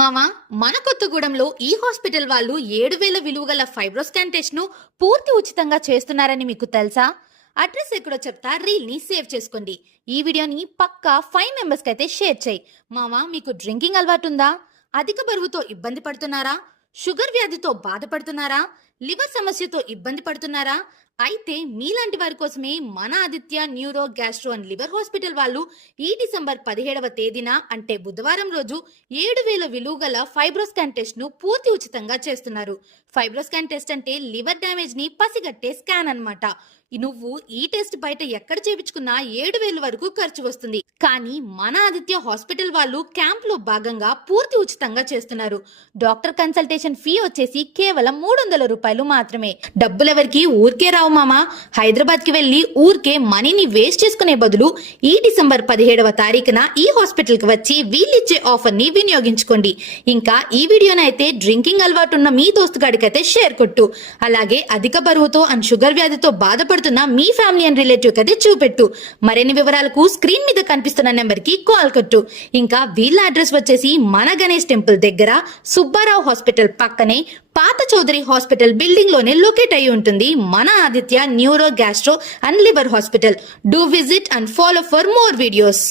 మావా మన కొత్తగూడెంలో ఈ హాస్పిటల్ వాళ్ళు 7,000 విలువ గల ఫైబ్రోస్కాన్ టెస్ట్ ను పూర్తి ఉచితంగా చేస్తున్నారని మీకు తెలుసా? అడ్రస్ ఎక్కడో చెప్తా, రీల్ ని సేవ్ చేసుకోండి. ఈ వీడియోని పక్కా 5 మెంబర్స్ కి అయితే షేర్ చేయి. మావా, మీకు డ్రింకింగ్ అలవాటు ఉందా? అధిక బరువుతో ఇబ్బంది పడుతున్నారా? షుగర్ వ్యాధితో బాధపడుతున్నారా? లివర్ సమస్యతో ఇబ్బంది పడుతున్నారా? అయితే మీలాంటి వారి కోసమే మన Aditya neuro gastro and liver hospital వాళ్ళు ఈ డిసెంబర్ 17వ తేదీన అంటే బుధవారం రోజు 7,000 విలువ గల ఫైబ్రోస్కాన్ టెస్ట్ ను పూర్తి ఉచితంగా చేస్తున్నారు. ఫైబ్రోస్కాన్ టెస్ట్ అంటే లివర్ డ్యామేజ్ ని పసిగట్టే స్కాన్ అన్నమాట. నువ్వు ఈ టెస్ట్ బయట ఎక్కడ చేయించుకున్నా 7,000 వరకు ఖర్చు వస్తుంది. కానీ మన ఆదిత్య హాస్పిటల్ వాళ్ళు క్యాంప్ లో భాగంగా పూర్తి ఉచితంగా చేస్తున్నారు. డాక్టర్ కన్సల్టేషన్ ఫీ వచ్చేసి కేవలం 300 రూపాయలు మాత్రమే. డబ్బులెవరికి ఊరికే రావు మామా. హైదరాబాద్ కి వెళ్లి ఊరికే మనీని వేస్ట్ చేసుకునే బదులు ఈ డిసెంబర్ 17వ తారీఖున ఈ హాస్పిటల్ కి వచ్చి వీళ్ళిచ్చే ఆఫర్ ని వినియోగించుకోండి. ఇంకా ఈ వీడియోనైతే డ్రింకింగ్ అలవాటు ఉన్న మీ దోస్తుగాడికైతే షేర్ కొట్టు. అలాగే అధిక బరువుతో అండ్ షుగర్ వ్యాధితో బాధపడుతున్న మీ ఫ్యామిలీ అండ్ రిలేటివ్ కదే చూపెట్టు. మరిన్ని వివరాలకు స్క్రీన్ మీద కనిపిస్తున్న నెంబర్ కి కాల్ కొట్టు. ఇంకా వీళ్ళ అడ్రస్ వచ్చేసి మన గణేష్ టెంపుల్ దగ్గర సుబ్బారావు హాస్పిటల్ పక్కనే పాత చౌదరి హాస్పిటల్ బిల్డింగ్ లోనే లొకేట్ అయి ఉంటుంది మన Aditya neuro gastro and liver hospital. Do visit and follow for more videos.